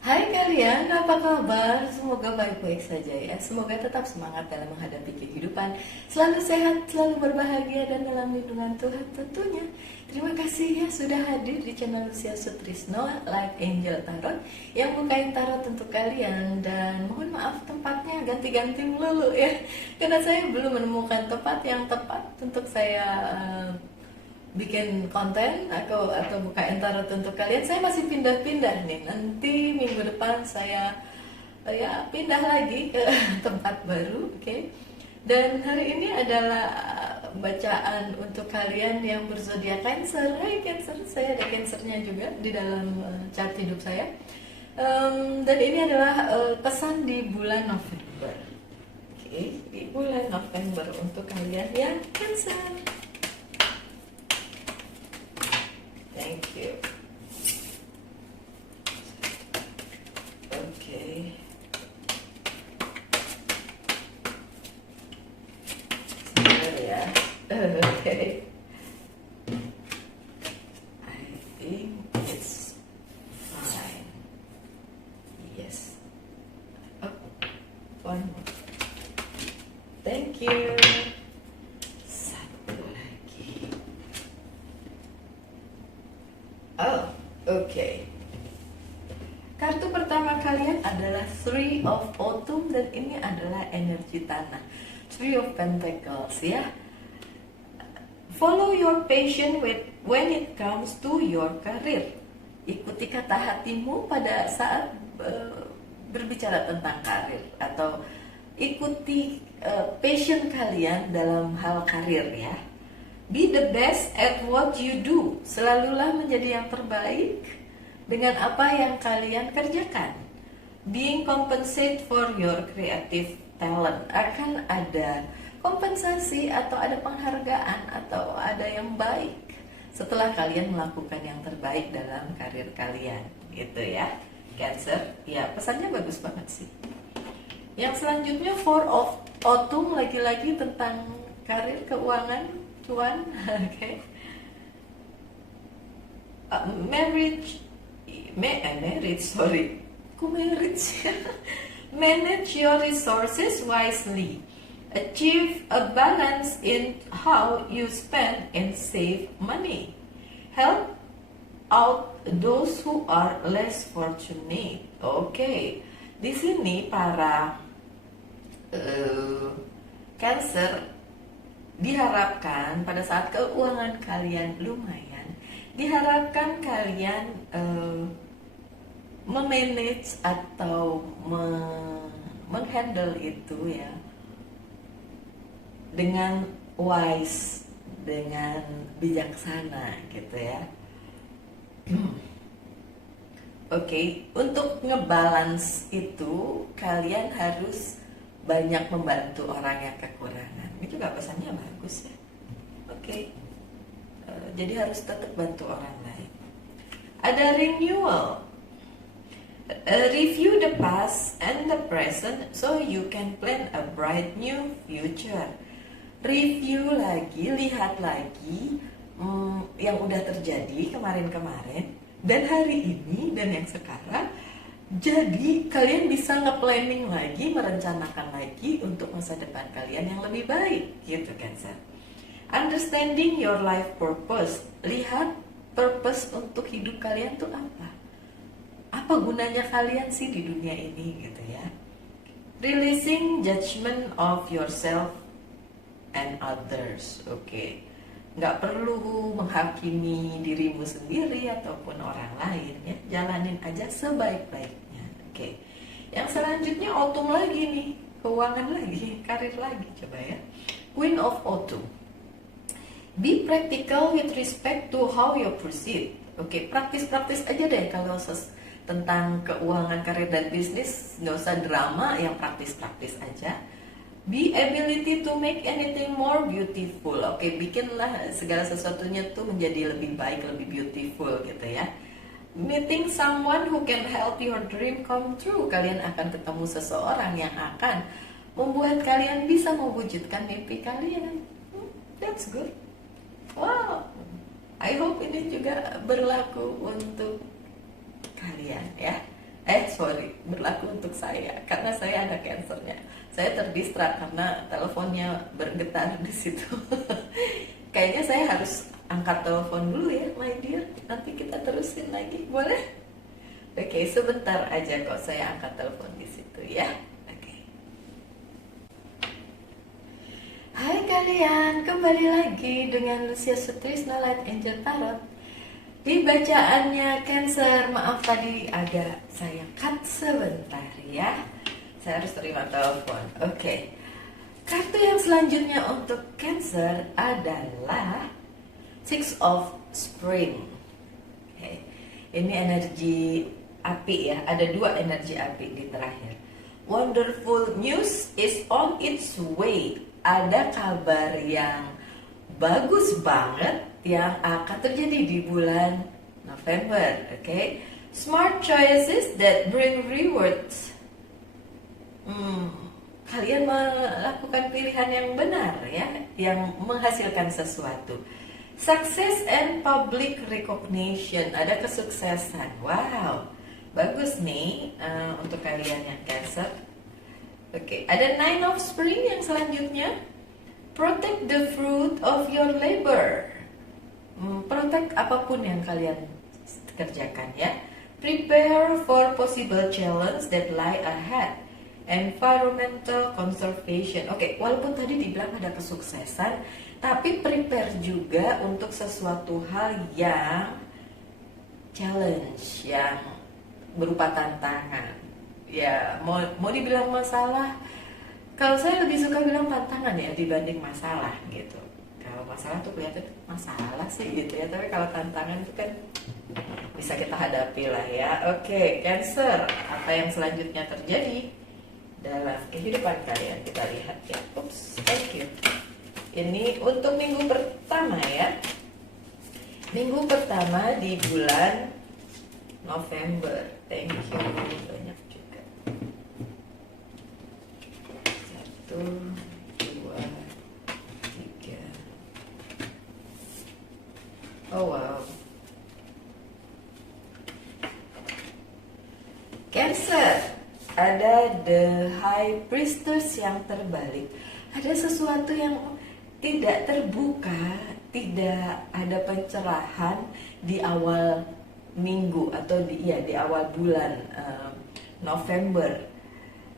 Hai kalian, apa kabar? Semoga baik-baik saja ya. Semoga tetap semangat dalam menghadapi kehidupan. Selalu sehat, selalu berbahagia dan dalam lindungan Tuhan tentunya. Terima kasih ya sudah hadir di channel Lucia Sutrisno Light Angel Tarot yang bukain tarot untuk kalian. Dan mohon maaf tempatnya ganti-ganti melulu ya, karena saya belum menemukan tempat yang tepat untuk saya bikin konten atau bukain tarot untuk kalian. Saya masih pindah-pindah nih, nanti minggu depan saya ya pindah lagi ke tempat baru, oke. Dan hari ini adalah bacaan untuk kalian yang berzodiak Cancer. Hai Cancer, saya ada Cancernya juga di dalam chart hidup saya. Dan ini adalah pesan di bulan November, oke, di bulan November untuk kalian yang Cancer. Thank you. Okay. Sebentar ya. Okay. I think it's fine. Yes. Oh, one more. Thank you. Satu lagi. Oh, okay. Kartu pertama kalian adalah Three of Autumn dan ini adalah energi tanah. Three of Pentacles ya. Follow your passion when it comes to your career. Ikuti kata hatimu pada saat berbicara tentang karir, atau ikuti passion kalian dalam hal karir ya. Be the best at what you do. Selalulah menjadi yang terbaik dengan apa yang kalian kerjakan. Being compensated for your creative talent. Akan ada kompensasi atau ada penghargaan atau ada yang baik setelah kalian melakukan yang terbaik dalam karir kalian. Gitu ya, Cancer. Ya, pesannya bagus banget sih. Yang selanjutnya Four of Autumn, lagi-lagi tentang karir, keuangan, cuan. Oke. Marriage. Manage your resources wisely. Achieve a balance in how you spend and save money. Help out those who are less fortunate. Oke. Di sini para Cancer diharapkan pada saat keuangan kalian lumayan, diharapkan kalian memanage atau menghandle itu ya dengan wise, dengan bijaksana gitu ya. Oke, untuk ngebalance itu kalian harus banyak membantu orang yang kekurangan. Itu juga pesannya bagus ya. Oke. Jadi harus tetap bantu orang lain. Ada renewal. Review the past and the present so you can plan a bright new future. Review lagi, lihat lagi yang udah terjadi kemarin-kemarin dan hari ini dan yang sekarang. Jadi kalian bisa nge-planning lagi, merencanakan lagi untuk masa depan kalian yang lebih baik, gitu kan, Sir? Understanding your life purpose. Lihat purpose untuk hidup kalian tuh apa? Apa gunanya kalian sih di dunia ini, gitu ya? Releasing judgment of yourself and others. Oke. Nggak perlu menghakimi dirimu sendiri ataupun orang lain ya. Jalanin aja sebaik-baiknya. Oke. Yang selanjutnya Autumn lagi nih, keuangan lagi, karir lagi, coba ya. Queen of Autumn. Be practical with respect to how you proceed. Oke, praktis-praktis aja deh kalau tentang keuangan, karir dan bisnis. Nggak usah drama, yang praktis-praktis aja. Be ability to make anything more beautiful. Oke, bikinlah segala sesuatunya tuh menjadi lebih baik, lebih beautiful gitu ya. Meeting someone who can help your dream come true. Kalian akan ketemu seseorang yang akan membuat kalian bisa mewujudkan mimpi kalian. That's good. Wow, I hope ini juga berlaku untuk kalian ya. Sorry, berlaku untuk saya karena saya ada cancernya. Saya terdistrak karena teleponnya bergetar di situ. Kayaknya saya harus angkat telepon dulu ya, my dear. Nanti kita terusin lagi, boleh? Oke, sebentar aja kok saya angkat telepon di situ ya. Oke. Hai kalian, kembali lagi dengan Lucia Sutrisna Light Angel Tarot. Di bacaannya Cancer, maaf tadi agak saya cut sebentar ya. Saya harus terima telepon. Oke. Kartu yang selanjutnya untuk Cancer adalah Six of Spring. Oke. Ini energi api ya. Ada dua energi api di terakhir. Wonderful news is on its way. Ada kabar yang bagus banget yang akan terjadi di bulan November, okay? Smart choices that bring rewards. Kalian melakukan pilihan yang benar ya, yang menghasilkan sesuatu. Success and public recognition, ada kesuksesan. Wow, bagus nih untuk kalian yang Cancer. Oke, ada Nine of Spring yang selanjutnya. Protect the fruit of your labor. Protect apapun yang kalian kerjakan ya. Prepare for possible challenge that lie ahead. Environmental conservation. Oke, walaupun tadi dibilang ada kesuksesan, tapi prepare juga untuk sesuatu hal yang challenge, yang berupa tantangan. Ya, mau dibilang masalah, kalau saya lebih suka bilang tantangan ya dibanding masalah gitu. Kalau masalah tuh kelihatan masalah sih gitu ya, tapi kalau tantangan itu kan bisa kita hadapi lah ya. Oke, Cancer, apa yang selanjutnya terjadi dalam kehidupan kalian? Kita lihat ya. Oops, thank you. Ini untuk minggu pertama ya. Minggu pertama di bulan November. Thank you banyak juga. 1, 2, 3. Oh wow. Cancer, ada the High Priestess yang terbalik. Ada sesuatu yang tidak terbuka, tidak ada pencerahan di awal minggu atau di awal bulan November.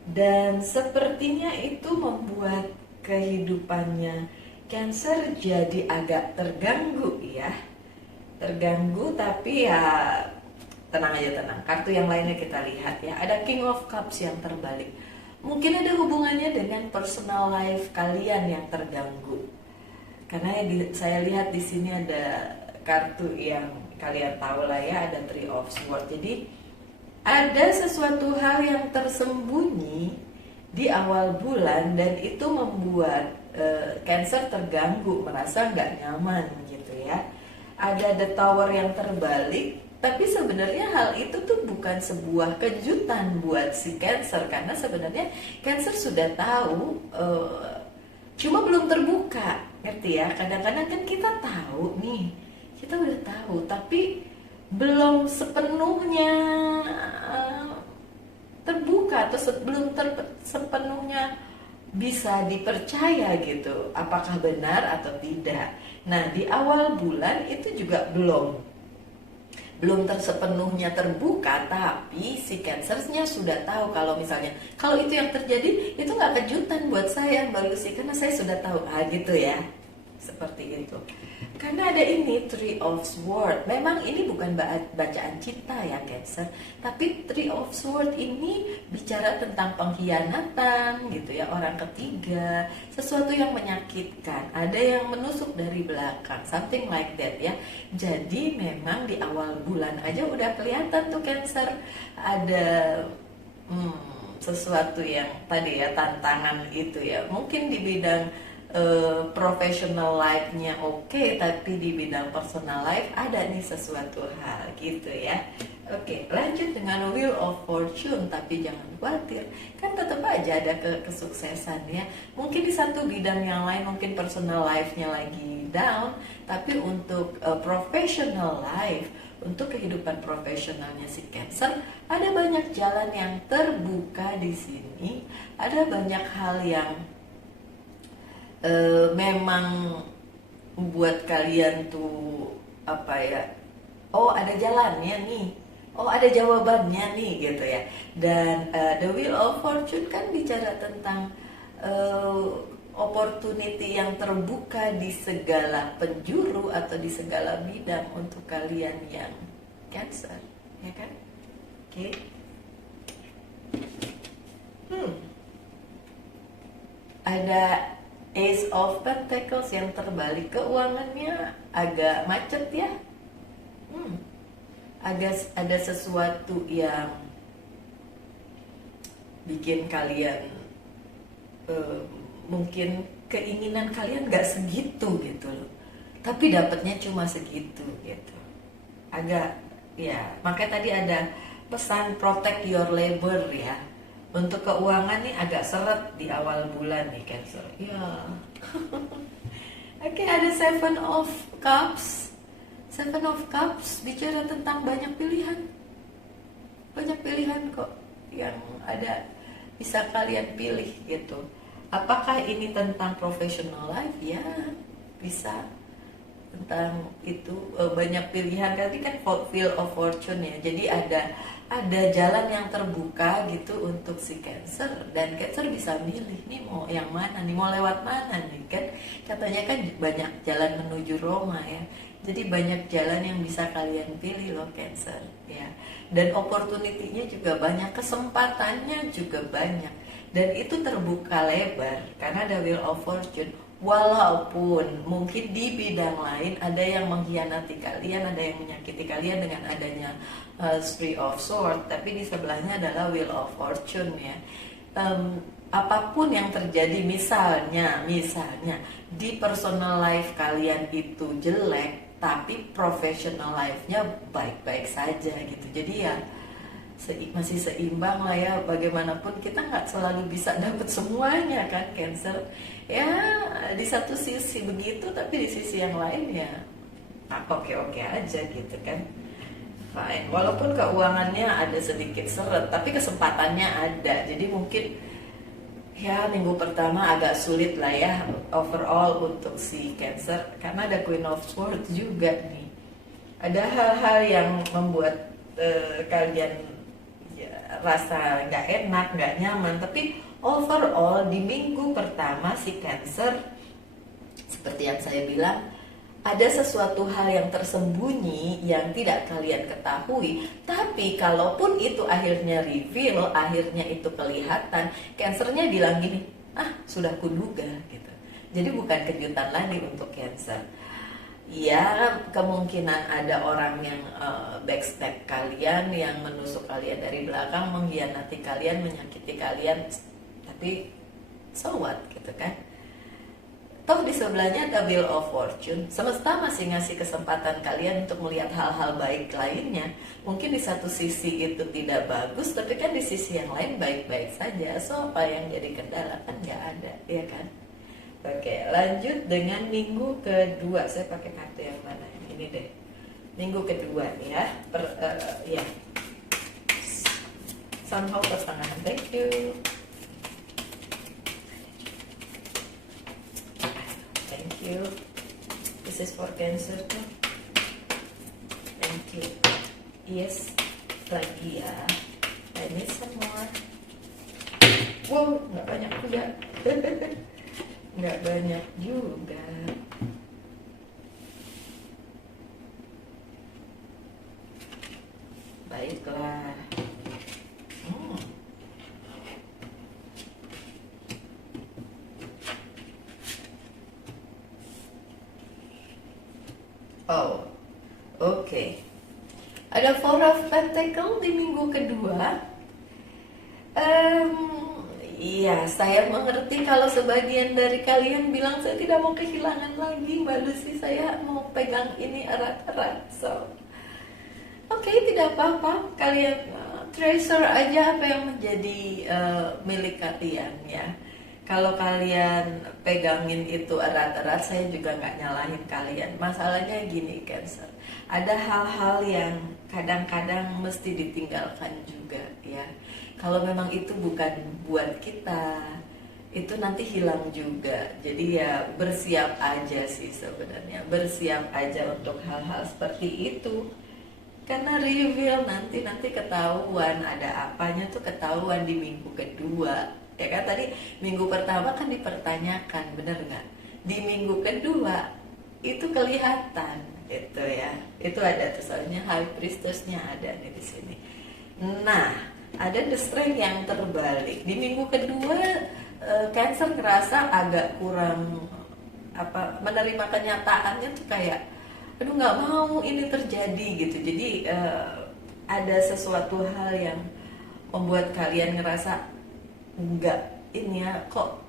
Dan sepertinya itu membuat kehidupannya Cancer jadi agak terganggu ya. Terganggu, tapi ya tenang aja, tenang. Kartu yang lainnya kita lihat ya. Ada King of Cups yang terbalik. Mungkin ada hubungannya dengan personal life kalian yang terganggu. Karena saya lihat di sini ada kartu yang kalian tahu lah ya, ada Three of Swords. Jadi ada sesuatu hal yang tersembunyi di awal bulan dan itu membuat Cancer terganggu, merasa nggak nyaman gitu ya. Ada the Tower yang terbalik, tapi sebenarnya hal itu tuh bukan sebuah kejutan buat si Cancer, karena sebenarnya Cancer sudah tahu, cuma belum terbuka, ngerti ya? Kadang-kadang kan kita tahu nih, kita udah tahu, tapi belum sepenuhnya terbuka atau belum sepenuhnya bisa dipercaya gitu, apakah benar atau tidak. Nah, di awal bulan itu juga belum sepenuhnya terbuka, tapi si Cancer-nya sudah tahu kalau misalnya kalau itu yang terjadi itu nggak kejutan buat saya Mbak Lucy, karena saya sudah tahu gitu ya, seperti itu. Karena ada ini Three of Swords. Memang ini bukan bacaan cinta ya Cancer, tapi Three of Swords ini bicara tentang pengkhianatan gitu ya, orang ketiga, sesuatu yang menyakitkan, ada yang menusuk dari belakang, something like that ya. Jadi memang di awal bulan aja udah kelihatan tuh Cancer ada sesuatu yang tadi ya, tantangan itu ya. Mungkin di bidang professional life-nya oke, tapi di bidang personal life ada nih sesuatu hal gitu ya. Oke, lanjut dengan Wheel of Fortune, tapi jangan khawatir, kan tetap aja ada kesuksesan ya. Mungkin di satu bidang yang lain, mungkin personal life-nya lagi down, tapi untuk professional life, untuk kehidupan profesionalnya si Cancer, ada banyak jalan yang terbuka di sini, ada banyak hal yang memang buat kalian tuh apa ya, oh ada jalannya nih, oh ada jawabannya nih gitu ya. Dan the Wheel of Fortune kan bicara tentang opportunity yang terbuka di segala penjuru atau di segala bidang untuk kalian yang Cancer, ya kan? Oke. Ada Ace of Pentacles yang terbalik, keuangannya agak macet ya. Ada sesuatu yang bikin kalian mungkin keinginan kalian gak segitu gitu loh, tapi dapatnya cuma segitu gitu. Agak ya, makanya tadi ada pesan protect your labor ya. Untuk keuangan nih agak seret di awal bulan nih Cancer ya. Oke, ada Seven of Cups. Seven of Cups bicara tentang banyak pilihan. Banyak pilihan kok yang ada bisa kalian pilih gitu. Apakah ini tentang professional life? Ya, bisa. Tentang itu banyak pilihan. Tadi kan Wheel of Fortune ya. Jadi ada jalan yang terbuka gitu untuk si Cancer, dan Cancer bisa milih nih mau yang mana nih, mau lewat mana nih kan. Katanya kan banyak jalan menuju Roma ya. Jadi banyak jalan yang bisa kalian pilih loh Cancer ya. Dan opportunity-nya juga banyak, kesempatannya juga banyak. Dan itu terbuka lebar karena ada Wheel of Fortune. Walaupun mungkin di bidang lain ada yang mengkhianati kalian, ada yang menyakiti kalian dengan adanya Three of Swords, tapi di sebelahnya adalah Wheel of Fortune ya. Apapun yang terjadi, misalnya di personal life kalian itu jelek, tapi professional life-nya baik-baik saja gitu. Jadi ya masih seimbang lah ya. Bagaimanapun kita nggak selalu bisa dapat semuanya kan Cancer ya. Di satu sisi begitu, tapi di sisi yang lain ya oke aja gitu kan, fine. Walaupun keuangannya ada sedikit seret, tapi kesempatannya ada. Jadi mungkin ya minggu pertama agak sulit lah ya overall untuk si Cancer, karena ada Queen of Swords juga nih. Ada hal-hal yang membuat kalian rasa nggak enak, nggak nyaman, tapi overall di minggu pertama si Cancer, seperti yang saya bilang, ada sesuatu hal yang tersembunyi yang tidak kalian ketahui, tapi kalaupun itu akhirnya reveal, akhirnya itu kelihatan, Cancernya bilang gini, sudah kuduga gitu. Jadi bukan kejutan lagi untuk Cancer. Ya, kemungkinan ada orang yang backstab kalian, yang menusuk kalian dari belakang, mengkhianati kalian, menyakiti kalian, tapi so what gitu kan. Toh di sebelahnya ada Wheel of Fortune. Semesta masih ngasih kesempatan kalian untuk melihat hal-hal baik lainnya. Mungkin di satu sisi itu tidak bagus, tapi kan di sisi yang lain baik-baik saja. So apa yang jadi kendala? Kan nggak ada, ya kan? Oke, lanjut dengan minggu kedua. Saya pakai kartu yang mana? Ini deh. Minggu kedua nih ya. Ya. Somehow pertengahan. Thank you. Thank you. This is for Cancer too. Thank you. Yes. Lagi ya. I need some more. Wow, nggak banyak juga. Nggak banyak juga. Baiklah. Oh, oke. Ada Four of Pentacles di minggu kedua. Iya, saya mengerti kalau sebagian dari kalian bilang saya tidak mau kehilangan lagi Mbak Lucy, saya mau pegang ini erat-erat. So, oke, tidak apa-apa. Kalian treasure aja apa yang menjadi milik kalian ya. Kalau kalian pegangin itu erat-erat, saya juga nggak nyalahin kalian. Masalahnya gini, Cancer. Ada hal-hal yang kadang-kadang mesti ditinggalkan juga ya. Kalau memang itu bukan buat kita, itu nanti hilang juga. Jadi ya bersiap aja sih sebenarnya. Bersiap aja untuk hal-hal seperti itu. Karena reveal nanti ketahuan, ada apanya tuh ketahuan di minggu kedua. Ya kan tadi minggu pertama kan dipertanyakan, bener nggak? Di minggu kedua itu kelihatan gitu ya. Itu ada tuh soalnya high priestessnya ada nih di sini. Nah, ada the strength yang terbalik. Di minggu kedua Cancer ngerasa agak kurang menerima kenyataannya tuh kayak aduh nggak mau ini terjadi gitu. Jadi ada sesuatu hal yang membuat kalian ngerasa nggak ini ya, kok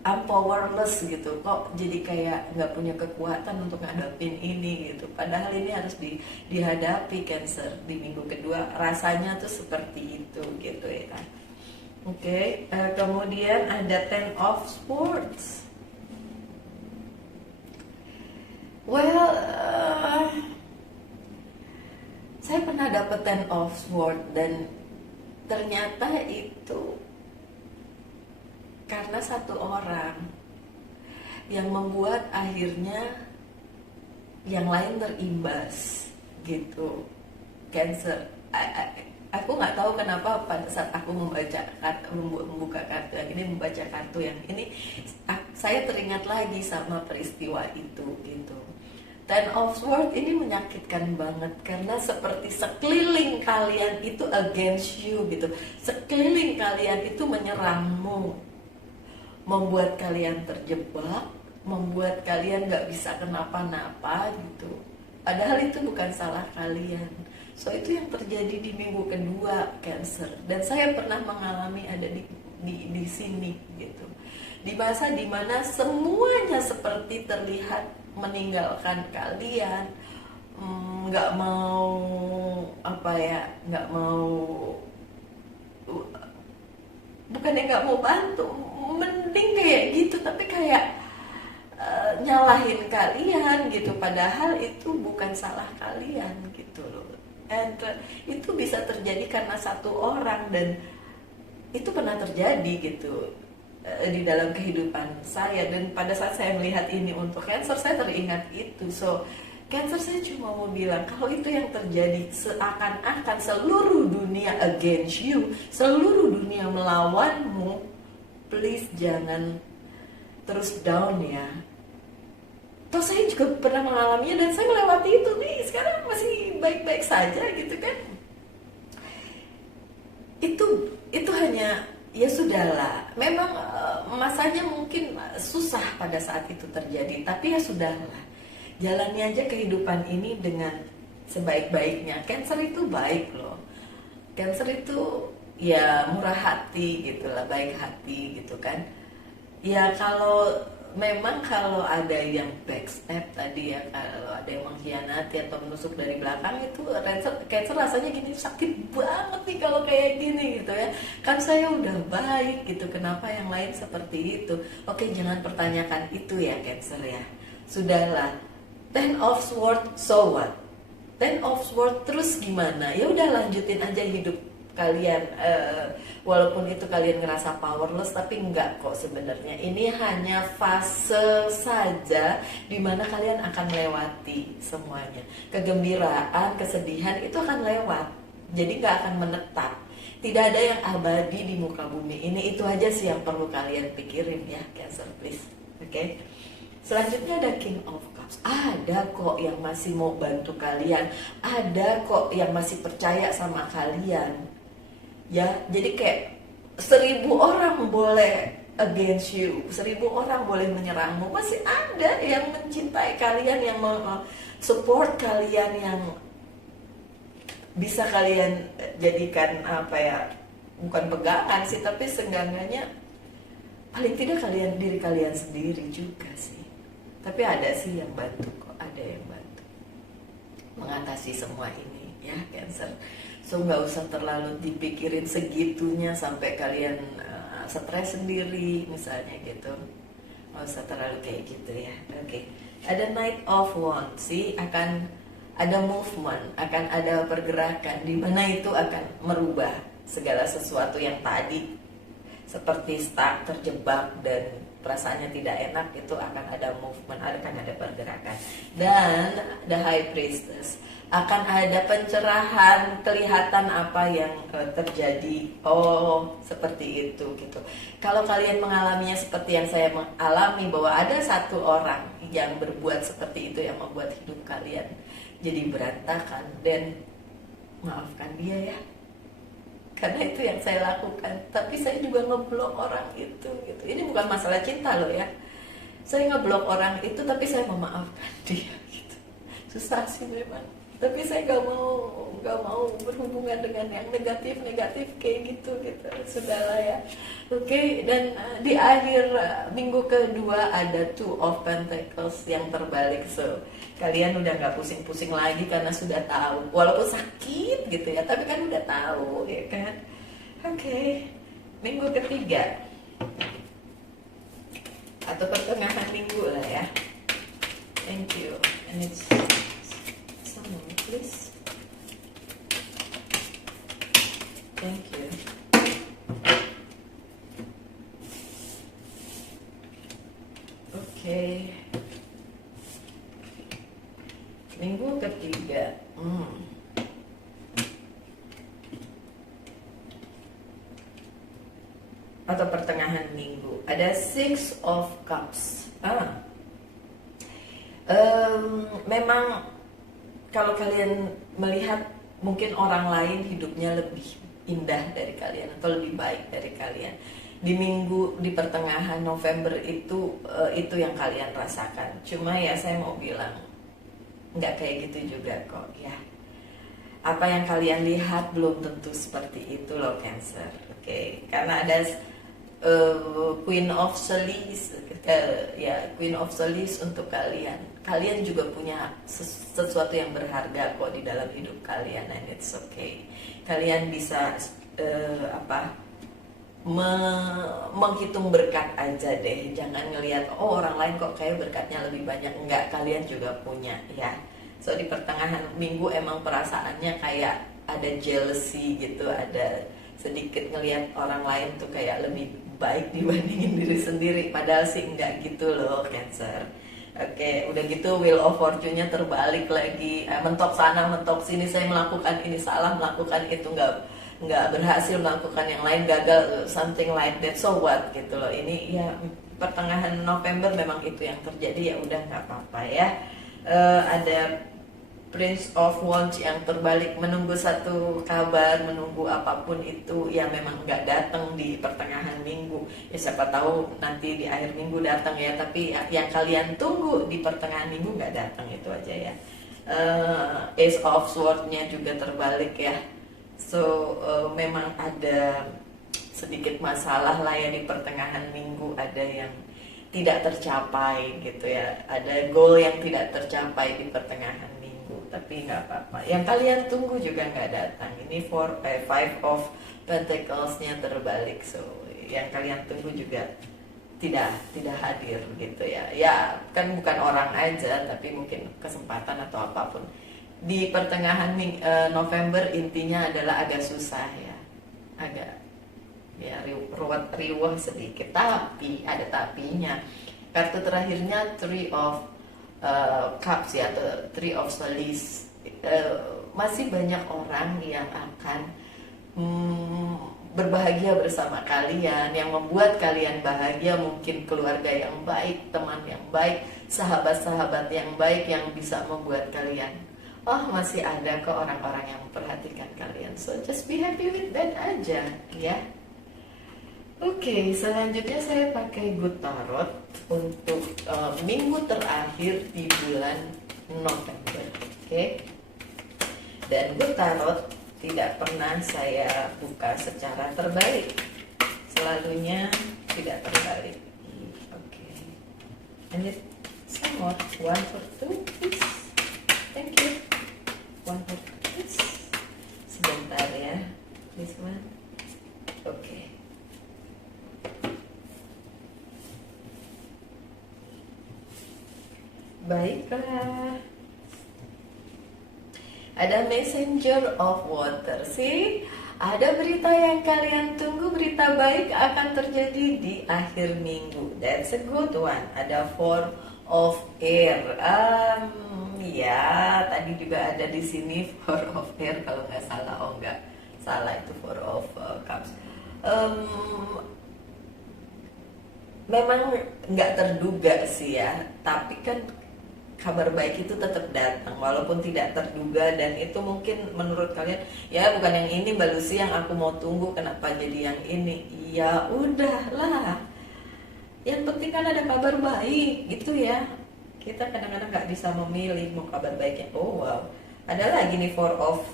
I'm powerless gitu, kok jadi kayak nggak punya kekuatan untuk ngadapin ini gitu. Padahal ini harus dihadapi Cancer di minggu kedua, rasanya tuh seperti itu gitu ya. Oke, kemudian ada Ten of Swords. Well, saya pernah dapet Ten of Swords dan ternyata itu karena satu orang yang membuat akhirnya yang lain terimbas gitu. Cancer. Aku nggak tahu kenapa pada saat aku membuka kartu yang ini, membaca kartu yang ini, saya teringat lagi sama peristiwa itu gitu. Ten of Swords ini menyakitkan banget karena seperti sekeliling kalian itu against you gitu. Sekeliling kalian itu menyerangmu, membuat kalian terjebak, membuat kalian nggak bisa kenapa-napa gitu. Padahal itu bukan salah kalian. So itu yang terjadi di minggu kedua Cancer. Dan saya pernah mengalami ada di sini gitu. Di masa dimana semuanya seperti terlihat meninggalkan kalian, nggak mau nggak mau, bukannya nggak mau bantu, mending kayak gitu, tapi kayak nyalahin kalian gitu, padahal itu bukan salah kalian gitu loh. And itu bisa terjadi karena satu orang, dan itu pernah terjadi gitu di dalam kehidupan saya. Dan pada saat saya melihat ini untuk Cancer, saya teringat itu. So Cancer, saya cuma mau bilang kalau itu yang terjadi, seakan-akan seluruh dunia against you, seluruh dunia melawanmu, please jangan terus down ya. Toh saya juga pernah mengalaminya dan saya melewati itu nih, sekarang masih baik-baik saja gitu kan. Itu hanya ya sudahlah, memang masanya mungkin susah pada saat itu terjadi, tapi ya sudahlah, jalani aja kehidupan ini dengan sebaik-baiknya. Cancer itu baik loh, Cancer itu ya murah hati gitulah, baik hati gitu kan. Ya kalau ada yang backstep tadi ya, kalau ada yang mengkhianati atau menusuk dari belakang, itu Cancer rasanya gini, sakit banget nih kalau kayak gini gitu ya. Kan saya udah baik gitu, kenapa yang lain seperti itu? Oke, jangan pertanyakan itu ya Cancer ya. Sudahlah. Ten of Swords, so what? Ten of Swords terus gimana? Ya udah, lanjutin aja hidup kalian, walaupun itu kalian ngerasa powerless, tapi enggak kok sebenarnya. Ini hanya fase saja dimana kalian akan melewati semuanya. Kegembiraan, kesedihan itu akan lewat, jadi nggak akan menetap. Tidak ada yang abadi di muka bumi ini. Itu aja sih yang perlu kalian pikirin ya Cancer, please. Oke. Selanjutnya ada King of Cups. Ada kok yang masih mau bantu kalian, ada kok yang masih percaya sama kalian. Ya, jadi kayak 1000 orang boleh against you, 1000 orang boleh menyerangmu, masih ada yang mencintai kalian, yang support kalian, yang bisa kalian jadikan bukan pegangan sih, tapi seenggaknya paling tidak diri kalian sendiri juga sih. Tapi ada sih yang bantu kok, ada yang bantu mengatasi semua ini. ya Cancer. So nggak usah terlalu dipikirin segitunya sampai kalian stres sendiri misalnya gitu. Nggak usah terlalu kayak gitu ya. Oke. Ada Knight of Wands sih, akan ada movement, akan ada pergerakan di mana itu akan merubah segala sesuatu yang tadi seperti stuck, terjebak dan perasaannya tidak enak, itu akan ada movement, akan ada pergerakan. Dan the High Priestess, akan ada pencerahan, kelihatan apa yang terjadi. Oh, seperti itu gitu. Kalau kalian mengalaminya seperti yang saya mengalami, bahwa ada satu orang yang berbuat seperti itu yang membuat hidup kalian jadi berantakan, dan maafkan dia ya, karena itu yang saya lakukan. Tapi saya juga ngeblok orang itu gitu. Ini bukan masalah cinta loh ya, saya ngeblok orang itu tapi saya memaafkan dia gitu. Susah sih memang, tapi saya nggak mau berhubungan dengan yang negatif kayak gitu. Sudahlah ya. Oke. Dan di akhir minggu kedua ada Two of Pentacles yang terbalik. So kalian udah nggak pusing-pusing lagi karena sudah tahu, walaupun sakit gitu ya, tapi kan udah tahu ya kan. Oke. Minggu ketiga atau pertengahan minggu lah ya. Thank you. And it's someone please. Thank you. Oke. Minggu ketiga. Atau pertengahan minggu ada Six of Cups. Memang kalau kalian melihat mungkin orang lain hidupnya lebih indah dari kalian atau lebih baik dari kalian di minggu, di pertengahan November itu yang kalian rasakan. Cuma ya saya mau bilang nggak kayak gitu juga kok ya. Apa yang kalian lihat belum tentu seperti itu loh Cancer. Oke. Karena ada Queen of Swords, Queen of Swords untuk kalian. Kalian juga punya sesuatu yang berharga kok di dalam hidup kalian, and it's okay. Kalian bisa menghitung berkat aja deh. Jangan ngelihat orang lain kok kayak berkatnya lebih banyak. Enggak, kalian juga punya ya. So di pertengahan minggu emang perasaannya kayak ada jealousy gitu, ada sedikit ngelihat orang lain tuh kayak lebih baik dibandingin diri sendiri, padahal sih enggak gitu loh Cancer. Oke, udah gitu Wheel of Fortune-nya terbalik lagi, mentok sana mentok sini, saya melakukan ini salah, melakukan itu nggak berhasil, melakukan yang lain gagal, something like that. So what gitu loh. Ini ya pertengahan November memang itu yang terjadi, ya udah nggak apa-apa ya. Ada Prince of Wands yang terbalik, menunggu satu kabar, menunggu apapun itu yang memang nggak datang di pertengahan minggu. Ya siapa tahu nanti di akhir minggu datang ya, tapi yang kalian tunggu di pertengahan minggu nggak datang, itu aja ya. Ace of Swords-nya juga terbalik ya. So memang ada sedikit masalah lah ya di pertengahan minggu, ada yang tidak tercapai gitu ya, ada goal yang tidak tercapai di pertengahan minggu. Tapi nggak apa-apa, yang kalian tunggu juga nggak datang. Ini Five of Pentacles-nya terbalik, so yang kalian tunggu juga tidak hadir gitu ya. Ya kan bukan orang aja, tapi mungkin kesempatan atau apapun. Di pertengahan November intinya adalah agak susah ya, agak ya riuh sedikit, tapi ada tapinya. Kartu terakhirnya Three of Cups ya, atau Three of Swords. Masih banyak orang yang akan berbahagia bersama kalian, yang membuat kalian bahagia. Mungkin keluarga yang baik, teman yang baik, sahabat-sahabat yang baik yang bisa membuat kalian, oh masih ada kok orang-orang yang memperhatikan kalian. So just be happy with that aja ya. Oke, selanjutnya saya pakai Good Tarot untuk minggu terakhir di bulan November. Oke. Dan Good Tarot tidak pernah saya buka secara terbalik, selalunya tidak terbalik. Oke. Lanjut, some more. 1 for 2 please. Thank you. 1 for 2 please. This one. Okay. Baiklah. Ada messenger of water sih. Ada berita yang kalian tunggu, berita baik akan terjadi di akhir minggu. That's a good one. Ada four of air. Ya, tadi juga ada di sini four of air kalau nggak salah. Oh nggak salah, itu four of cups. Memang nggak terduga sih ya, tapi kan kabar baik itu tetap datang walaupun tidak terduga, dan itu mungkin menurut kalian ya bukan yang ini Mbak Lucy yang aku mau tunggu, kenapa jadi yang ini. Ya udahlah, yang penting kan ada kabar baik gitu ya. Kita kadang-kadang nggak bisa memilih mau kabar baiknya. Oh wow, ada lagi nih four of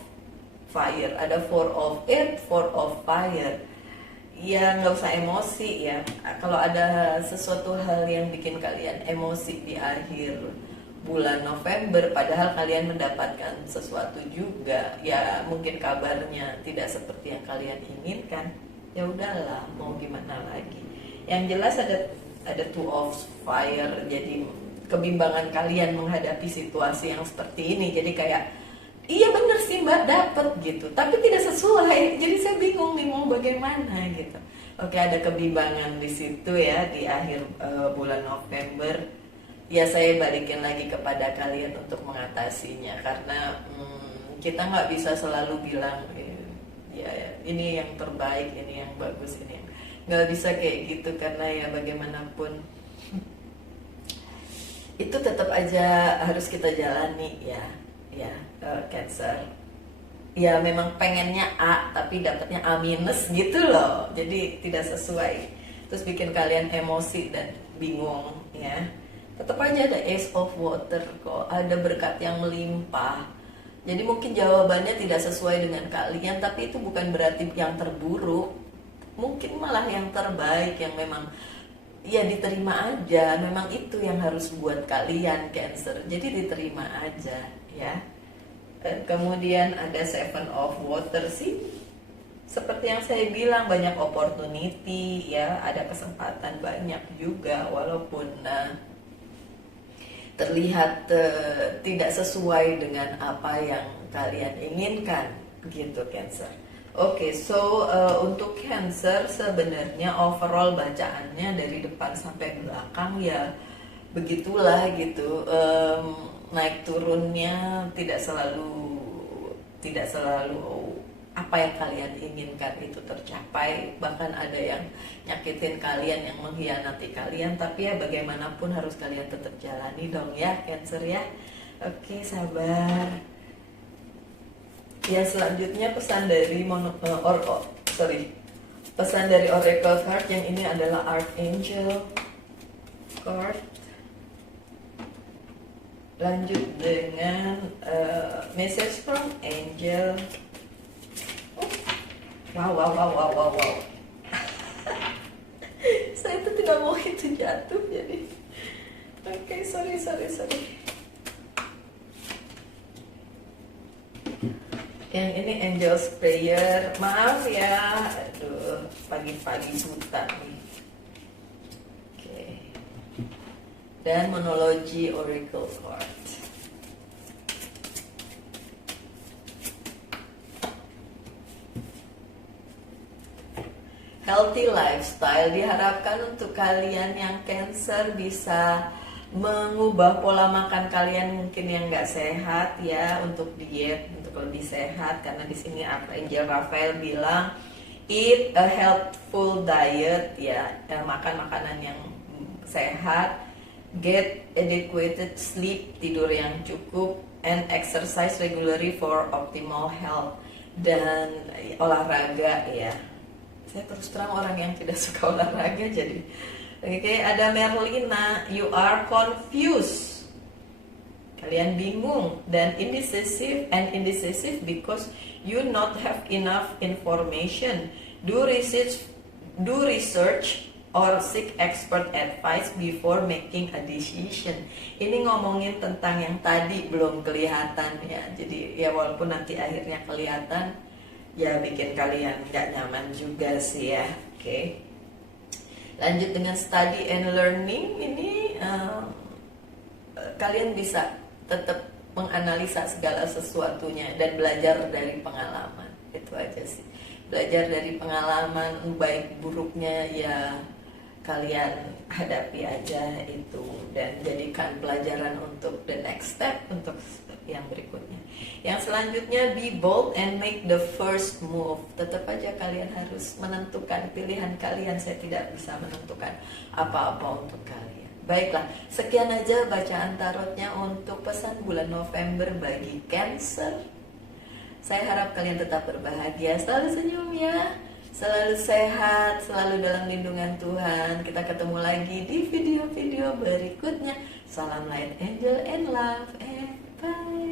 fire, ada four of earth, four of fire. Ya nggak usah emosi ya, kalau ada sesuatu hal yang bikin kalian emosi di akhir bulan November, padahal kalian mendapatkan sesuatu juga, ya mungkin kabarnya tidak seperti yang kalian inginkan. Ya udahlah, mau gimana lagi. Yang jelas ada two of fire, jadi kebimbangan kalian menghadapi situasi yang seperti ini. Jadi kayak iya bener sih Mbak, dapet gitu, tapi tidak sesuai. Jadi saya bingung nih mau bagaimana gitu. Oke, ada kebimbangan di situ ya di akhir bulan November. Ya saya balikin lagi kepada kalian untuk mengatasinya, karena kita nggak bisa selalu bilang ya ini yang terbaik, ini yang bagus, ini yang nggak bisa kayak gitu, karena ya bagaimanapun itu tetap aja harus kita jalani ya Cancer. Ya memang pengennya A tapi dapatnya A minus gitu loh, jadi tidak sesuai, terus bikin kalian emosi dan bingung ya. Tetap aja ada Ace of Water kok, ada berkat yang melimpah. Jadi mungkin jawabannya tidak sesuai dengan kalian, tapi itu bukan berarti yang terburuk, mungkin malah yang terbaik, yang memang ya diterima aja. Memang itu yang harus buat kalian Cancer, jadi diterima aja ya. Dan kemudian ada Seven of Water sih, seperti yang saya bilang, banyak opportunity ya, ada kesempatan banyak juga, walaupun terlihat tidak sesuai dengan apa yang kalian inginkan gitu Cancer. Oke, so untuk Cancer sebenarnya overall bacaannya dari depan sampai belakang ya begitulah gitu. Naik turunnya tidak selalu apa yang kalian inginkan itu tercapai, bahkan ada yang nyakitin kalian, yang mengkhianati kalian, tapi ya bagaimanapun harus kalian tetap jalani dong ya Cancer ya. Oke, sabar ya. Selanjutnya pesan dari pesan dari Oracle card yang ini adalah Archangel card. Lanjut dengan message from angel. Wow. Saya itu tidak mau itu jatuh, jadi oke, sorry. Yang ini angel's prayer. Maaf ya, aduh pagi-pagi buta nih. Oke. Dan monologi oracle card. Healthy lifestyle diharapkan untuk kalian yang Cancer bisa mengubah pola makan kalian mungkin yang nggak sehat ya, untuk diet, untuk lebih sehat, karena di sini Archangel Raphael bilang eat a healthful diet ya, makan makanan yang sehat, get adequate sleep, tidur yang cukup, and exercise regularly for optimal health, dan olahraga ya. Saya terus terang orang yang tidak suka olahraga, jadi oke. Ada Merlina, you are confused, kalian bingung dan indecisive because you not have enough information. Do research or seek expert advice before making a decision. Ini ngomongin tentang yang tadi belum kelihatan ya, jadi ya walaupun nanti akhirnya kelihatan, ya bikin kalian nggak nyaman juga sih ya. Oke. Lanjut dengan study and learning ini, kalian bisa tetap menganalisa segala sesuatunya dan belajar dari pengalaman. Itu aja sih. Belajar dari pengalaman, baik buruknya ya kalian hadapi aja itu, dan jadikan pelajaran untuk the next step, untuk yang berikutnya. Yang selanjutnya, be bold and make the first move. Tetap aja kalian harus menentukan pilihan kalian. Saya tidak bisa menentukan apa-apa untuk kalian. Baiklah, sekian aja bacaan tarotnya untuk pesan bulan November bagi Cancer. Saya harap kalian tetap berbahagia, selalu senyum ya, selalu sehat, selalu dalam lindungan Tuhan. Kita ketemu lagi di video-video berikutnya. Salam light, angel, and love, and bye.